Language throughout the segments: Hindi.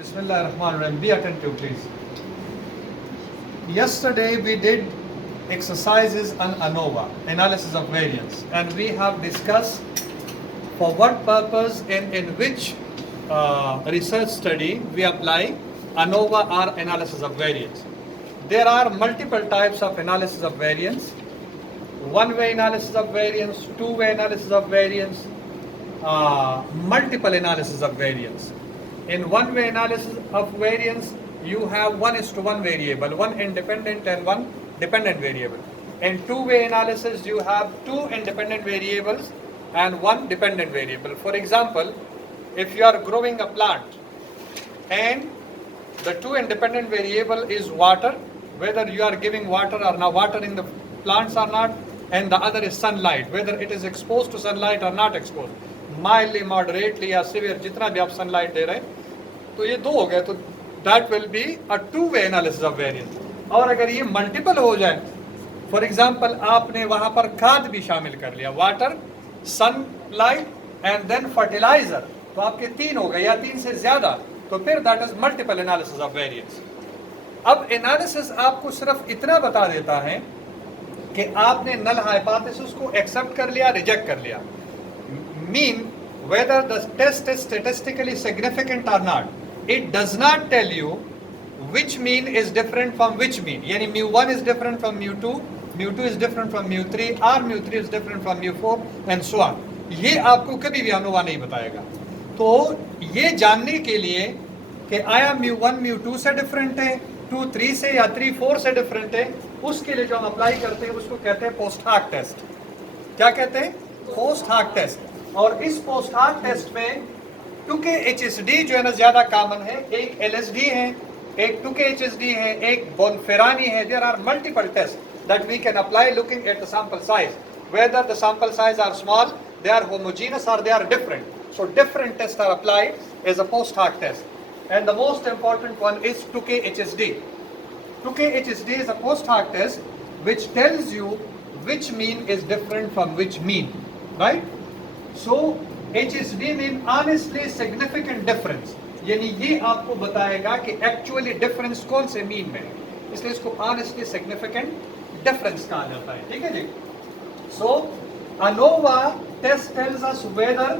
Bismillahirrahmanirrahim. Be attentive, please. Yesterday we did exercises on ANOVA, analysis of variance, and we have discussed for what purpose and in which research study we apply ANOVA or analysis of variance. There are multiple types of analysis of variance: one-way analysis of variance, two-way analysis of variance, multiple analysis of variance. In one-way analysis of variance, you have 1:1 variable, one independent and one dependent variable. In two-way analysis, you have two independent variables and one dependent variable. For example, if you are growing a plant and the two independent variable is water, whether you are giving water or not, watering the plants or not, and the other is sunlight, whether it is exposed to sunlight or not exposed, mildly, moderately या severe, जितना भी आप sunlight दे रहे हैं, तो ये दो हो गए, तो that will be a two-way analysis of variance. और अगर ये multiple हो जाए, for example, आपने वहाँ पर खाद भी शामिल कर लिया, water, sunlight and then fertilizer, तो आपके तीन हो गए या तीन से ज़्यादा, तो फिर that is multiple analysis of variance. अब एनालिसिस आपको सिर्फ इतना बता देता है कि आपने नल हाइपोथेसिस को एक्सेप्ट कर लिया, रिजेक्ट कर लिया, mean whether the test is statistically significant or not. It does not tell you which mean is different from which mean. यानी mu1 is different from mu2 is different from mu3, or mu3 is different from mu4 and so on. ये आपको कभी भी ANOVA नहीं बताएगा. तो ये जानने के लिए कि आया mu1 mu2 से डिफरेंट है, 2 3 से या 3 4 से डिफरेंट है, उसके लिए जो हम अप्लाई करते हैं उसको कहते हैं पोस्ट हाक टेस्ट. क्या कहते हैं? पोस्ट हाक टेस्ट. और इस पोस्ट हाक टेस्ट में 2K HSD जो है ना ज़्यादा कॉमन है, एक LSD है, एक 2K HSD है, एक बोनफेरानी है. There are multiple test that we can apply looking at the sample size, whether the sample size are small, they are homogeneous और they are different. So different tests are applied as a post hoc test, and the most important one is 2K HSD. 2K HSD is a post hoc test which tells you which mean is different from which mean, right? So HSD mean honestly significant difference, यानी ये आपको बताएगा कि actually difference कौन से mean में है, इसलिए इसको honestly significant difference कहा जाता है. ठीक है जी? So ANOVA test tells us whether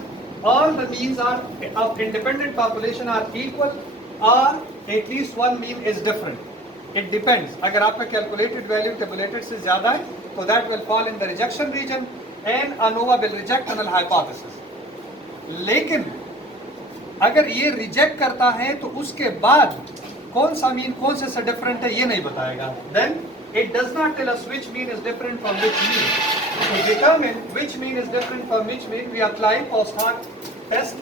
all the means are of independent population are equal or at least one mean is different. It depends. अगर आपका calculated value tabulated से ज़्यादा है, तो that will fall in the rejection region and ANOVA will reject null hypothesis. लेकिन अगर ये रिजेक्ट करता है तो उसके बाद कौन सा मीन कौन से डिफरेंट है ये नहीं बताएगा. Then it does not tell us which mean is different from which mean. To determine which mean is different from which mean, we apply post hoc test.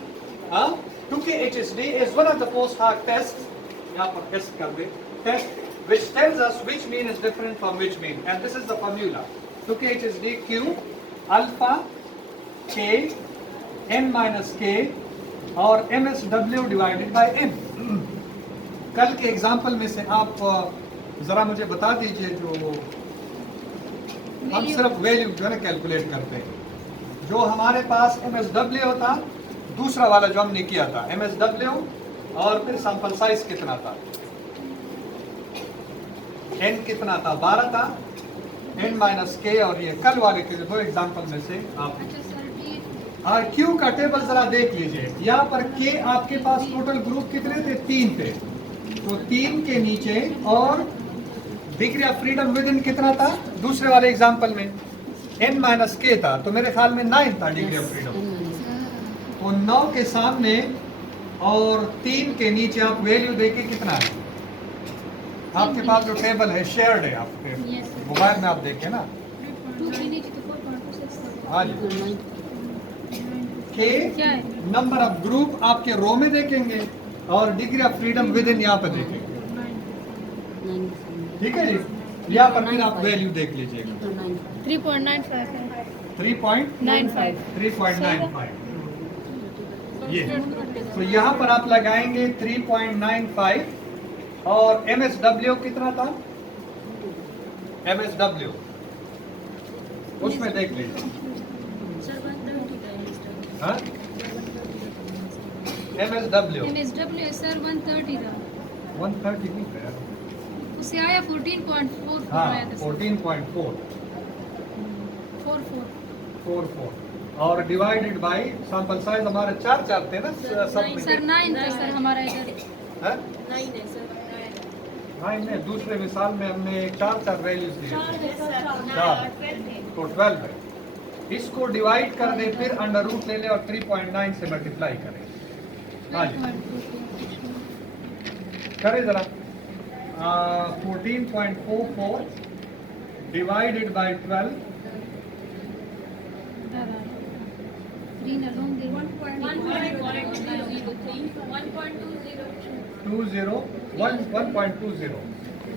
2K HSD is one of the post hoc tests. यहाँ पर टेस्ट कर दे, test which tells us which mean is different from which mean, and this is the formula. 2K HSD Q alpha K n minus K और MSW divided by n. कल के एग्जाम्पल में से आप ज़रा मुझे बता दीजिए, जो हम सिर्फ वैल्यू जो है ना कैलकुलेट करते हैं, जो हमारे पास MSW होता, दूसरा वाला जो हमने किया था MSW, और फिर सैंपल साइज कितना था, n कितना था, 12 था, n माइनस K, और ये कल वाले के दो एग्जाम्पल में से आप Q का टेबल जरा देख लीजिए. यहाँ पर K आपके पास टोटल ग्रुप कितने थे, 3 थे, तो 3 के नीचे और degree of freedom with in कितना था दूसरे वाले एग्जांपल में, n माइनस K था, तो मेरे ख्याल में 9 था डिग्री ऑफ फ्रीडम. तो 9 के सामने और 3 के नीचे आप वैल्यू देखिए कितना है. आपके पास जो टेबल है शेयर्ड है, आपके मोबाइल में आप देखें ना. हाँ जी, K नंबर ऑफ ग्रुप आपके रो में देखेंगे और degree of freedom with in यहाँ पर देखेंगे. ठीक है जी? यहाँ पर फिर आप वैल्यू देख लीजिएगा. 3.95 ये, तो यहाँ पर आप लगाएंगे 3.95 और MSW कितना था, MSW उसमें देख लीजिए. हाँ MSW MSW सर 130 था, 130 नहीं था यार, उससे आया 14.4 हाँ आया था सर, 14.44 और डिवाइडेड बाय सैंपल साइज हमारे 4 थे ना सब में। सर 9 था सर हमारा इधर, हैं? 9 है सर, नहीं नहीं, दूसरे मिसाल में हमने 4 वैल्यूज दिए थे, 4 तो 12 है। इसको डिवाइड कर दे, फिर अंडर रूट ले ले और 3.9 से मल्टीप्लाई करें। हाँ जी करें जरा। 14.44 डिवाइडेड बाय 12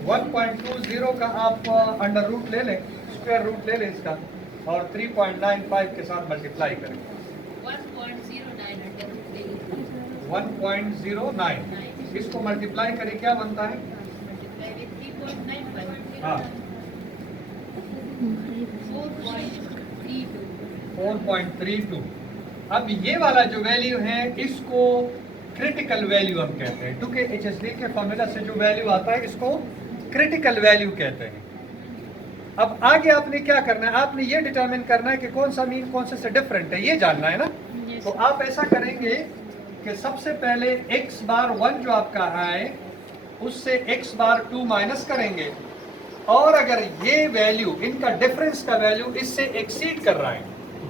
1.20 का आप अंडर रूट ले लें, स्क्वायर रूट ले लें इसका और 3.95 के साथ मल्टीप्लाई करें। 1.09 इसको मल्टीप्लाई करें, क्या बनता है? हाँ 4.32। अब ये वाला जो वैल्यू है इसको क्रिटिकल वैल्यू हम कहते हैं, क्योंकि HSD के फॉर्मूला से जो वैल्यू आता है इसको क्रिटिकल वैल्यू कहते हैं। अब आगे आपने क्या करना है, आपने ये डिटरमिन करना है कि कौन सा मीन कौन से डिफरेंट है, ये जानना है ना। तो आप ऐसा करेंगे कि सबसे पहले x बार 1 जो आपका है उससे x बार 2 माइनस करेंगे, और अगर ये वैल्यू इनका डिफरेंस का वैल्यू इससे एक्सीड कर रहा है,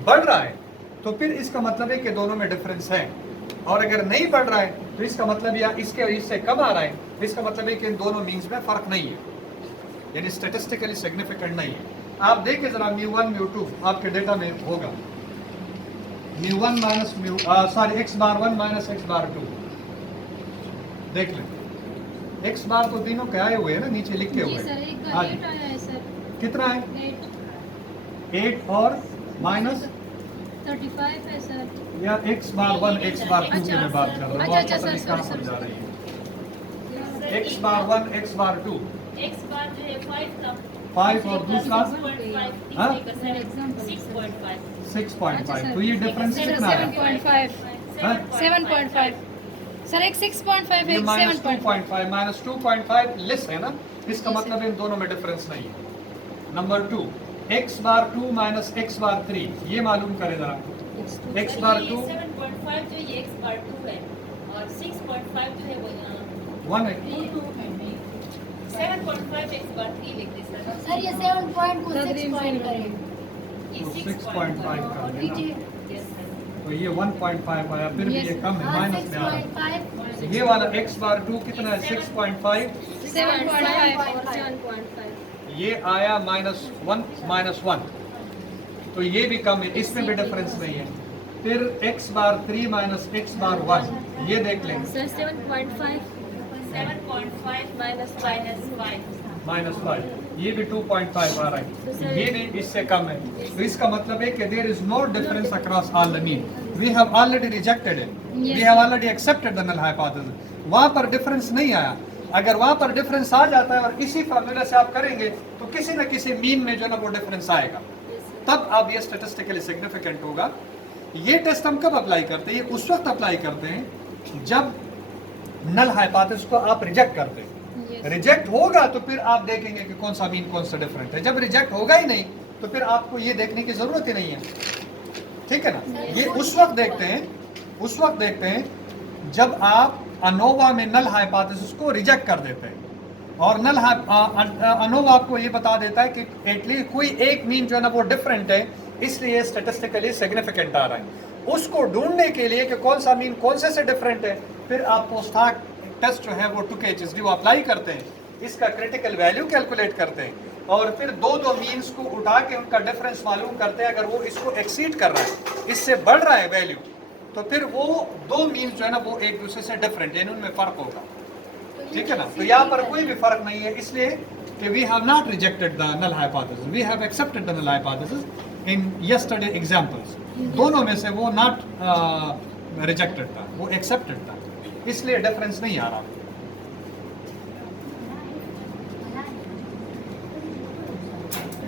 बढ़ रहा है, तो फिर इसका मतलब है कि दोनों में डिफरेंस है। और अगर नहीं बढ़ रहा है तो इसका मतलब या इसके और इससे कम आ रहा है, इसका मतलब है कि इन दोनों मीन्स में फर्क नहीं है, यानी स्टेटिस्टिकली सिग्निफिकेंट नहीं है। आप देखिए जरा μ1 μ2 आपके डेटा में होगा, μ1 माइनस x बार 1 माइनस x बार 2 देख लें। x बार तो तीनों के आए हुए हैं ना, नीचे लिखे हुए जी सर, एक का हाँ 8 आया है सर, कितना है? 8 8 और माइनस 35 है सर, या x बार 1 x बार 2 की मैं बात कर रहा हूँ, अच्छा, आप अच्छा, पता नहीं सर, कहाँ सॉरी, समझा रही है। x बार 1 x बार 2 x बार जो है 5 था, 5 और दूसरा 6.5, हाँ? तीसरे का 6.5, 6.5, तो ये डिफरेंस सर कितना है? 7.5 हाँ? 7.5 सर, एक 6.5 है, ये एक माइनस 7.5 2.5 माइनस 2.5 लेस है ना, इसका जी, मतलब इन दोनों में डिफरेंस नहीं है। नंबर 2 x बार 2 माइनस x बार 3, ये मालूम करें जरा। x बार 2 ये 7.5 जो ये x बार 2 है और 6.5 जो है वो 1 है, 7.5 x बार 3 लिख दे सर। सर ये 7 पॉइंट को 6 पॉइंट करें। ये तो 6.5 6.5 कर देना, यस सर। तो ये 1.5 आया, फिर भी ये कम है, हाँ माइनस में आ रहा है। 6.5 ये वाला x बार 2 कितना है? 6.5, 7.5 ये आया -1 -1, तो ये भी कम है, इसमें भी डिफरेंस नहीं है। फिर x बार 3 माइनस x बार 1, ये देख लेंगे सर 7.5 माइनस 5, -5, ये भी 2.5 आ रहा है, ये भी इससे कम है। तो इसका मतलब है कि there is no difference across all the mean, we have already rejected it, we have already accepted the null hypothesis. वहां पर डिफरेंस नहीं आया, अगर वहां पर डिफरेंस आ जाता है और इसी फार्मूला से आप करेंगे तो किसी न किसी मीन में जो ना वो डिफरेंस आएगा, तब अब ये स्टेटिस्टिकली सिग्निफिकेंट होगा। ये टेस्ट हम कब अप्लाई करते हैं? ये उस वक्त अप्लाई करते हैं जब नल हाइपोथेसिस को आप रिजेक्ट करते हैं। रिजेक्ट होगा तो फिर आप देखेंगे कि कौन सा मीन कौन सा डिफरेंट है, जब रिजेक्ट होगा ही नहीं तो फिर आपको ये देखने की जरूरत ही नहीं है, ठीक है ना। ये उस वक्त देखते हैं जब आप अनोवा में नल हाइपोथेसिस को रिजेक्ट कर देते हैं, और नल अनोवा आपको ये बता देता है कि एटलीस्ट कोई एक मीन जो है ना वो डिफरेंट है, इसलिए स्टेटिस्टिकली सिग्निफिकेंट आ रहा है। उसको ढूंढने के लिए कि कौन सा मीन कौन से डिफरेंट है, फिर आप पोस्ट हाक टेस्ट जो है वो 2K HSD वो अप्लाई करते हैं, इसका क्रिटिकल वैल्यू कैलकुलेट करते हैं, और फिर दो मीन्स को उठा के उनका डिफरेंस मालूम करते हैं। अगर वो इसको एक्सीड कर रहा है, इससे बढ़ रहा है वैल्यू, तो फिर वो दो मीन्स जो है ना वो एक दूसरे से डिफरेंट है, उनमें फर्क होगा, ठीक है ना। तो यहाँ पर कोई भी फर्क नहीं है, इसलिए कि we have not rejected the null hypothesis, we have accepted the null hypothesis in yesterday examples. दोनों में से वो नॉट रिजेक्टेड था, वो एक्सेप्टेड था, इसलिए डिफरेंस नहीं आ रहा।